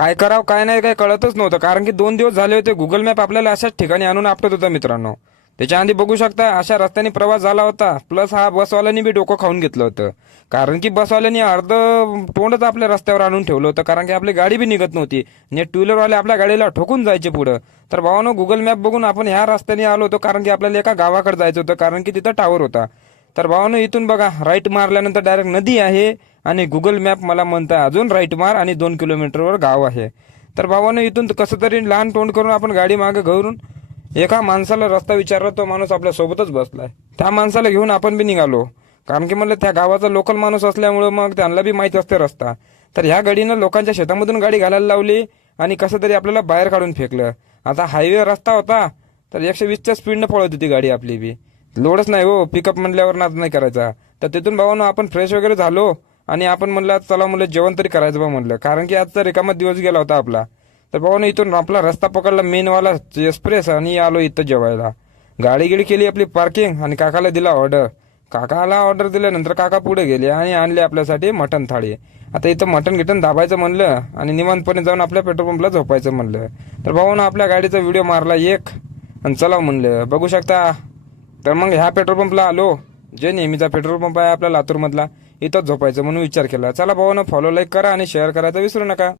काय करावं काय नाही काय कळतच नव्हतं, कारण की 2 दिवस झाले होते गुगल मॅप आपल्याला अशाच ठिकाणी आणून आपटत होता मित्रांनो. त्याच्या आधी बघू शकता अशा रस्त्याने प्रवास झाला होता, प्लस हा बसवाल्यांनी बी डोकं खाऊन घेतलं होतं. कारण की बसवाल्यांनी अर्ध तोंडच आपल्या रस्त्यावर आणून ठेवलं होतं, कारण की आपली गाडी बी निघत नव्हती. ने टू व्हीलरवाले आपल्या गाडीला ठोकून जायचे पुढं. तर भावानो, गुगल मॅप बघून आपण ह्या रस्त्याने आलो होतो, कारण की आपल्याला एका गावाकडे जायचं होतं, कारण की तिथं टावर होता. तर भावानो, इथून बघा राईट मारल्यानंतर डायरेक्ट नदी आहे, आणि गुगल मॅप मला म्हणता अजून राईट मार आणि 2 किलोमीटरवर गाव आहे. तर भावानं इथून कसं तरी लहान तोंड करून आपण गाडी मागे घरून एका माणसाला रस्ता विचारला, तो माणूस आपल्या सोबतच बसलाय. त्या माणसाला घेऊन आपण बी निघालो, कारण की म्हणलं त्या गावाचा लोकल माणूस असल्यामुळं मग त्यांना बी माहिती असते रस्ता. तर ह्या गाडीनं लोकांच्या शेतामधून गाडी घालायला लावली आणि कसं तरी आपल्याला बाहेर काढून फेकलं. आता हायवे रस्ता होता, तर 120च्या स्पीडनं पळत होती गाडी आपली बी. लोडच नाही हो, पिकअप म्हणल्यावर नाद नाही करायचा. तर तिथून भावानं आपण फ्रेश वगैरे झालो आणि आपण म्हणलं चला म्हणलं जेवण तरी करायचं बा म्हणलं, कारण की आजचा रिकामा दिवस गेला होता आपला. तर भावानं इथून आपला रस्ता पकडला मेनवाला एक्सप्रेस आणि आलो इथं जेवायला. गाडी गिडी केली आपली पार्किंग आणि काकाला दिला ऑर्डर. काकाला ऑर्डर दिल्यानंतर काका पुढे गेले आणि आणले आपल्यासाठी मटण थाळी. आता इथं मटण गिटण दाबायचं म्हणलं आणि निवांतपणे जाऊन आपल्या पेट्रोल पंपला झोपायचं म्हणलं. तर भावानं आपल्या गाडीचा व्हिडिओ मारला एक आणि चला म्हणलं बघू शकता. तर मग ह्या पेट्रोल पंपला आलो, जे नेहमीचा पेट्रोल पंप आहे आपला लातूरमधला. इथंच झोपायचं म्हणून विचार केला. चला भावानं, फॉलो लाईक करा आणि शेअर करायचं विसरू नका.